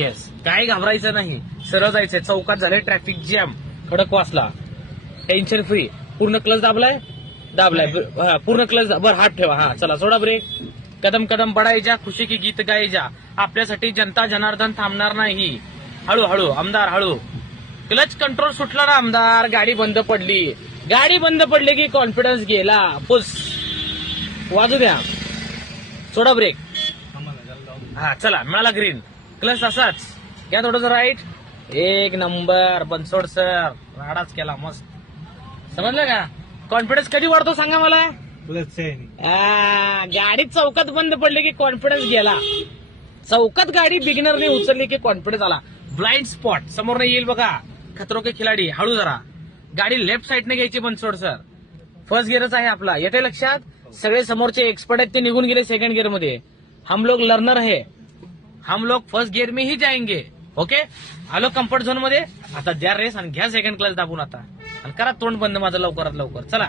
Yes, काय घाबरायचं नाही, सरळ जायचंय. चौकात झाले traffic jam, Khadakwasla, tension free. पूर्ण क्लच दाबलाय, हा, पूर्ण क्लच. बर, हात ठेवा. हा, चला, सोडा ब्रेक. कदम कदम बढायच्या, खुशी की गीत गायच्या. आपल्यासाठी जनता जनार्दन थांबणार नाही. हळूहळू आमदार, हळू. क्लच कंट्रोल सुटला ना आमदार, गाडी बंद पडली. गाडी बंद पडली की कॉन्फिडन्स गेला. पुस, वाजू द्या. सोडा ब्रेक. हा, चला, मिळाला ग्रीन. क्लच असाच या, थोडंसं राईट. एक नंबर बनसोड सर, राडाच केला मस्त. समजलं का? कॉन्फिडन्स कधी वाढतो सांगा मला? गाडी चौकात बंद पडली की कॉन्फिडन्स गेला. चौकात गाडी बिगिनरने उचलली की कॉन्फिडन्स आला. ब्लाइंड स्पॉट समोर येईल बघा, खतरो के खिलाडी. हळू जरा गाडी लेफ्ट साईडने घ्यायची बनसोड सर. फर्स्ट गिअरच आहे आपला, येते लक्षात? सगळे समोरचे एक्सपर्ट आहेत ते निघून गेले सेकंड गिअर मध्ये. हम लोग लर्नर है, हम लोग फर्स्ट गिअर में ही जाएंगे. ओके, आलो कम्फर्ट झोन मध्ये. आता द्या रेस आणि घ्या सेकंड क्लास दाबून आता, आणि करा तोंड बंद माझं लवकरात लवकर. चला.